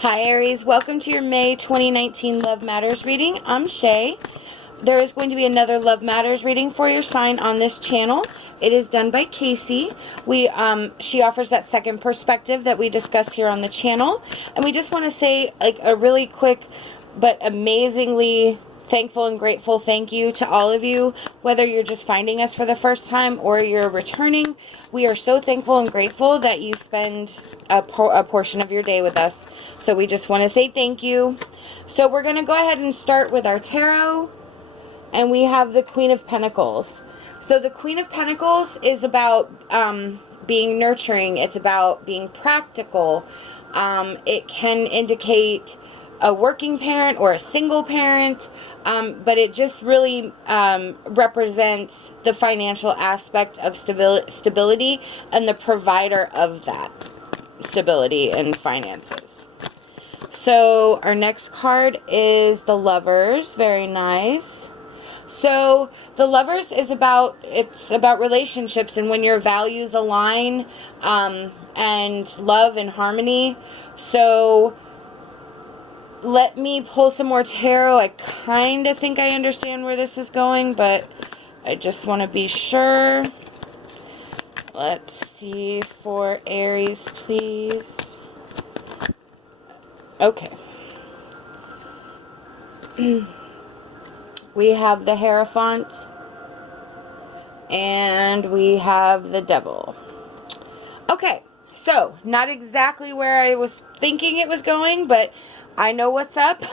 Hi Aries, welcome to your May 2019 Love Matters reading. I'm Shae. There is going to be another Love Matters reading for your sign on this channel. It is done by Kacee. She offers that second perspective that we discuss here on the channel. And we just want to say like a really quick but amazingly thankful and grateful thank you to all of you, whether you're just finding us for the first time or you're returning. We are so thankful and grateful that you spend a portion of your day with us. So we just want to say thank you. So we're going to go ahead and start with our tarot. And we have the Queen of Pentacles. So the Queen of Pentacles is about being nurturing. It's about being practical. It can indicate a working parent or a single parent, but it just really represents the financial aspect of stability and the provider of that stability and finances. So our next card is the Lovers. Very nice. So the Lovers is about relationships and when your values align, and love and harmony. So let me pull some more tarot. I kind of think I understand where this is going, but I just want to be sure. Let's see for Aries, please. Okay. We have the Hierophant, and we have the Devil. Okay, so not exactly where I was thinking it was going, but I know what's up.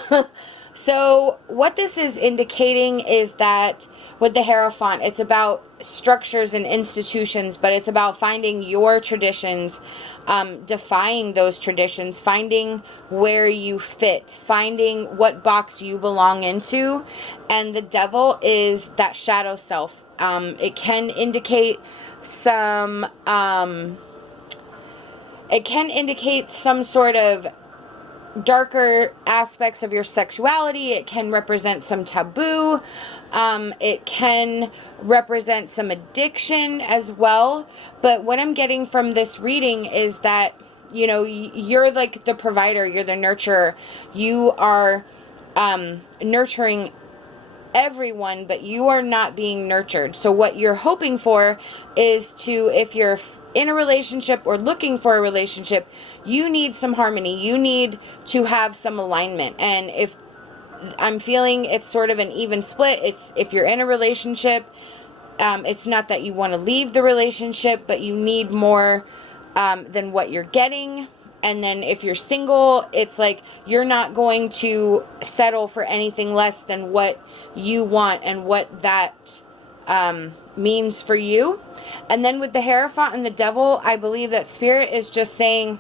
So what this is indicating is that with the Hierophant, it's about structures and institutions, but it's about finding your traditions, defying those traditions, finding where you fit, finding what box you belong into. And the Devil is that shadow self. It can indicate some sort of darker aspects of your sexuality. It can represent some taboo. It can represent some addiction as well. But what I'm getting from this reading is that, you know, you're like the provider, you're the nurturer. You are nurturing everyone, but you are not being nurtured. So what you're hoping for is to, if you're in a relationship or looking for a relationship, you need some harmony. You need to have some alignment. And if I'm feeling it's sort of an even split, it's if you're in a relationship, it's not that you want to leave the relationship, but you need more than what you're getting. And then if you're single, it's like you're not going to settle for anything less than what you want and what that means for you. And then with the Hierophant and the Devil, I believe that Spirit is just saying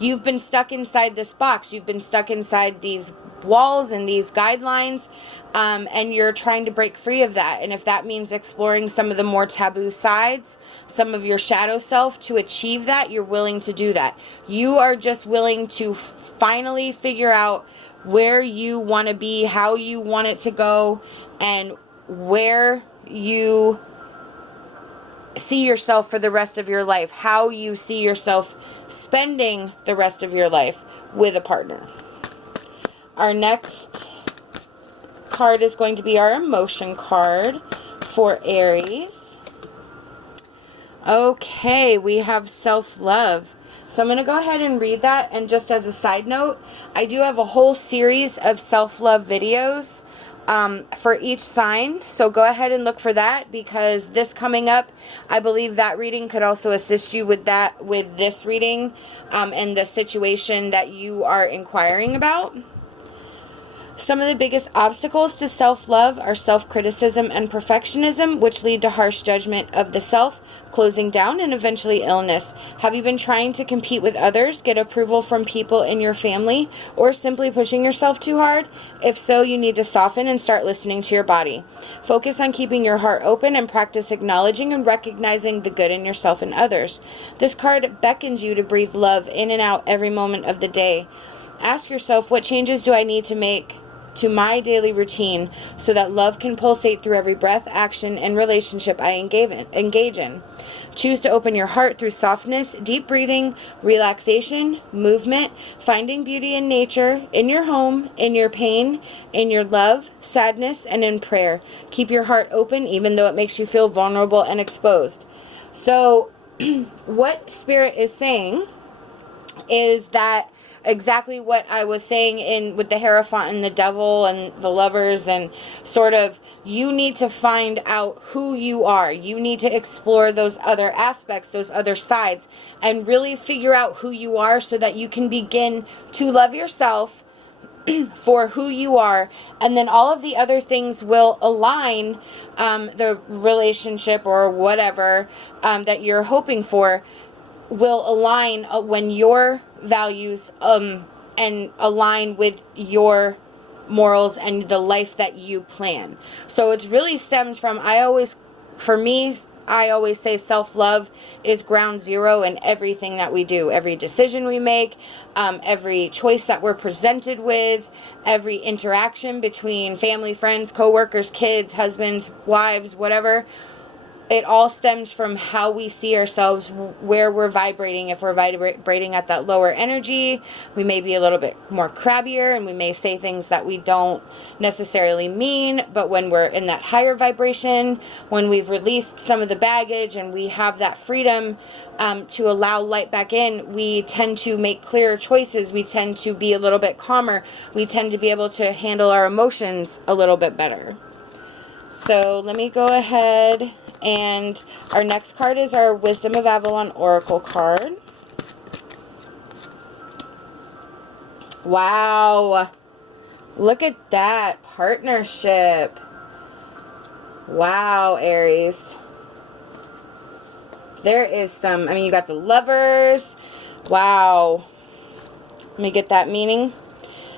you've been stuck inside this box. You've been stuck inside these walls and these guidelines, and you're trying to break free of that. And if that means exploring some of the more taboo sides, some of your shadow self to achieve that, you're willing to do that. You are just willing to finally figure out where you want to be, how you want it to go, and where you see yourself for the rest of your life, how you see yourself spending the rest of your life with a partner. Our next card is going to be our emotion card for Aries. Okay, we have self-love. So I'm going to go ahead and read that. And just as a side note, I do have a whole series of self-love videos for each sign. So go ahead and look for that, because this coming up, I believe that reading could also assist you with that, with this reading and the situation that you are inquiring about. Some of the biggest obstacles to self-love are self-criticism and perfectionism, which lead to harsh judgment of the self, closing down, and eventually illness. Have you been trying to compete with others, get approval from people in your family, or simply pushing yourself too hard? If so, you need to soften and start listening to your body. Focus on keeping your heart open and practice acknowledging and recognizing the good in yourself and others. This card beckons you to breathe love in and out every moment of the day. Ask yourself, what changes do I need to make to my daily routine so that love can pulsate through every breath, action, and relationship I engage in. Choose to open your heart through softness, deep breathing, relaxation, movement, finding beauty in nature, in your home, in your pain, in your love, sadness, and in prayer. Keep your heart open even though it makes you feel vulnerable and exposed. So what Spirit is saying is that exactly what I was saying in with the Hierophant and the Devil and the Lovers, and sort of, you need to find out who you are. You need to explore those other aspects, those other sides, and really figure out who you are so that you can begin to love yourself for who you are, and then all of the other things will align. The relationship or whatever that you're hoping for will align when your values and align with your morals and the life that you plan. So it really stems from, I always say self-love is ground zero in everything that we do, every decision we make, every choice that we're presented with, every interaction between family, friends, co-workers, kids, husbands, wives, whatever. It all stems from how we see ourselves, where we're vibrating. If we're vibrating at that lower energy, we may be a little bit more crabbier, and we may say things that we don't necessarily mean. But when we're in that higher vibration, when we've released some of the baggage and we have that freedom to allow light back in, we tend to make clearer choices. We tend to be a little bit calmer. We tend to be able to handle our emotions a little bit better. So let me go ahead, and our next card is our Wisdom of Avalon Oracle card. Wow. Look at that. Partnership. Wow, Aries. There is some, you got the Lovers. Wow. Let me get that meaning.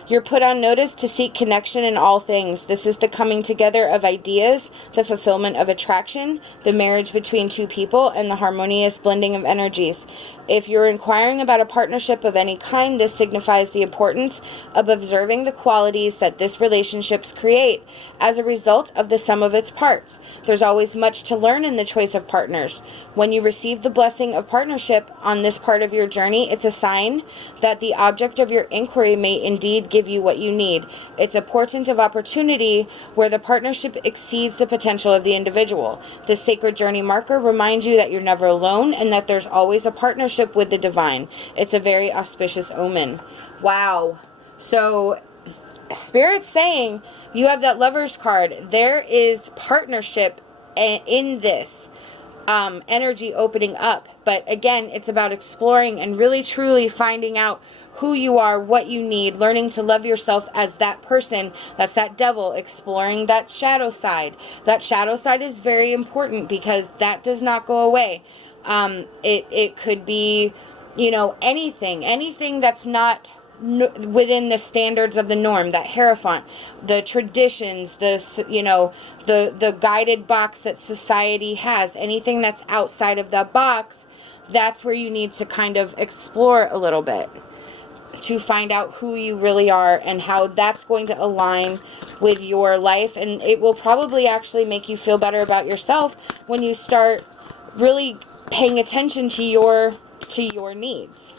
You're put on notice to seek connection in all things. This is the coming together of ideas, the fulfillment of attraction, the marriage between two people, and the harmonious blending of energies. If you're inquiring about a partnership of any kind, this signifies the importance of observing the qualities that this relationships create as a result of the sum of its parts. There's always much to learn in the choice of partners. When you receive the blessing of partnership on this part of your journey, it's a sign that the object of your inquiry may indeed give you what you need. It's a portent of opportunity where the partnership exceeds the potential of the individual. This sacred journey marker reminds you that you're never alone and that there's always a partnership with the divine. It's a very auspicious omen. Wow. So Spirit's saying you have that Lovers card. There is partnership in this energy opening up. But again, it's about exploring and really truly finding out who you are, what you need, learning to love yourself as that person, that's that devil, exploring that shadow side. That shadow side is very important because that does not go away. It could be, anything that's not within the standards of the norm, that Hierophant, the traditions, the guided box that society has, anything that's outside of that box, that's where you need to kind of explore a little bit to find out who you really are and how that's going to align with your life. And it will probably actually make you feel better about yourself when you start really paying attention to your needs.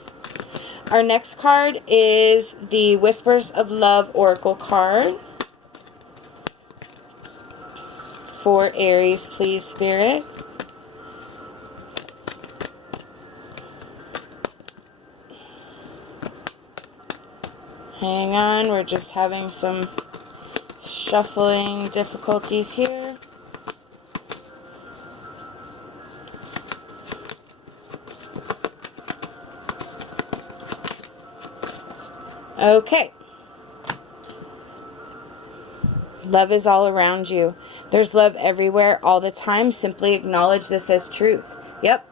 Our next card is the Whispers of Love Oracle card. For Aries, please, Spirit. Hang on, we're just having some shuffling difficulties here. Okay. Love is all around you. There's love everywhere all the time. Simply acknowledge this as truth. Yep.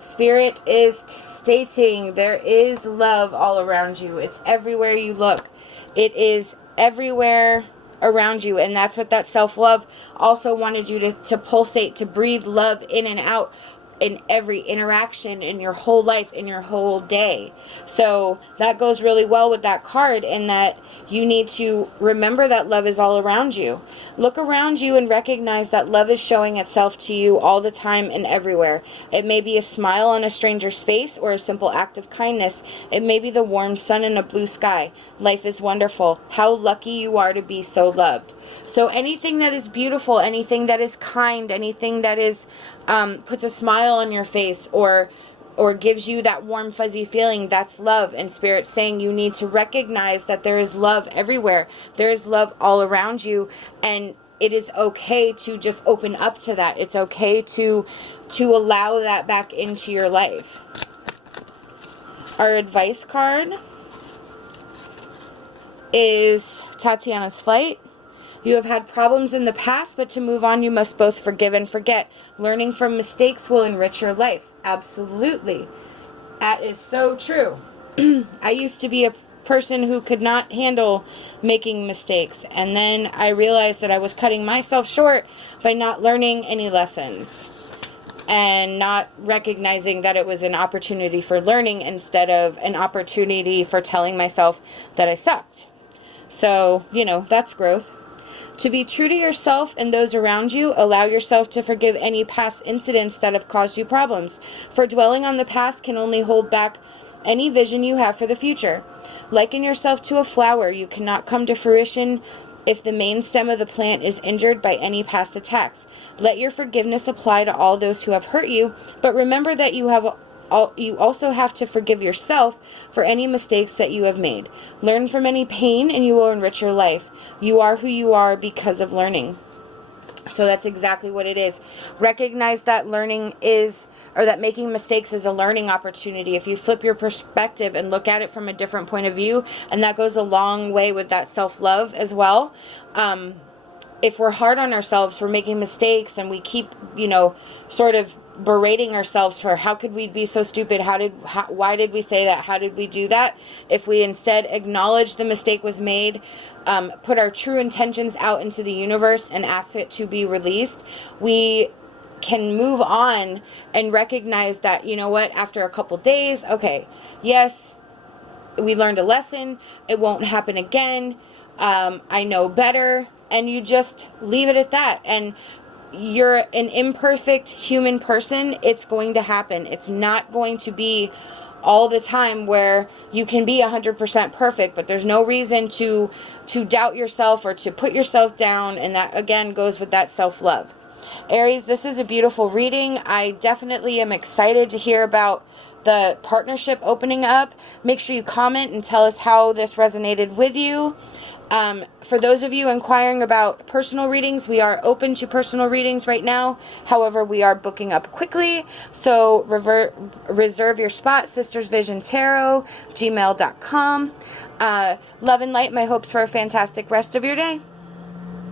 Spirit is stating there is love all around you. It's everywhere you look. It is everywhere around you. And that's what that self-love also wanted you to pulsate, to breathe love in and out in every interaction in your whole life, in your whole day. So that goes really well with that card, in that you need to remember that love is all around you. Look around you and recognize that love is showing itself to you all the time and everywhere. It may be a smile on a stranger's face or a simple act of kindness. It may be the warm sun and a blue sky. Life is wonderful. How lucky you are to be so loved. So anything that is beautiful, anything that is kind, anything that is puts a smile on your face, or gives you that warm fuzzy feeling, that's love. And Spirit's saying you need to recognize that there is love everywhere. There is love all around you, and it is okay to just open up to that. It's okay to allow that back into your life. Our advice card is Tatiana's Flight. You have had problems in the past, but to move on, you must both forgive and forget. Learning from mistakes will enrich your life. Absolutely. That is so true. I used to be a person who could not handle making mistakes, and then I realized that I was cutting myself short by not learning any lessons and not recognizing that it was an opportunity for learning instead of an opportunity for telling myself that I sucked. So, that's growth. To be true to yourself and those around you, allow yourself to forgive any past incidents that have caused you problems. For dwelling on the past can only hold back any vision you have for the future. Liken yourself to a flower. You cannot come to fruition if the main stem of the plant is injured by any past attacks. Let your forgiveness apply to all those who have hurt you, but remember that you also have to forgive yourself for any mistakes that you have made. Learn from any pain and you will enrich your life. You are who you are because of learning. So that's exactly what it is. Recognize that that making mistakes is a learning opportunity. If you flip your perspective and look at it from a different point of view, and that goes a long way with that self-love as well. If we're hard on ourselves for making mistakes and we keep, sort of berating ourselves for how could we be so stupid? Why did we say that? How did we do that? If we instead acknowledge the mistake was made, put our true intentions out into the universe and ask it to be released, we can move on and recognize that, after a couple days, okay, yes, we learned a lesson. It won't happen again. I know better. And you just leave it at that. And you're an imperfect human person. It's going to happen. It's not going to be all the time where you can be 100% perfect, but there's no reason to doubt yourself or to put yourself down. And that again goes with that self-love. Aries, this is a beautiful reading. I definitely am excited to hear about the partnership opening up. Make sure you comment and tell us how this resonated with you. For those of you inquiring about personal readings, we are open to personal readings right now. However, we are booking up quickly. So reserve your spot, sistersvisiontarot, gmail.com. Love and light, my hopes for a fantastic rest of your day.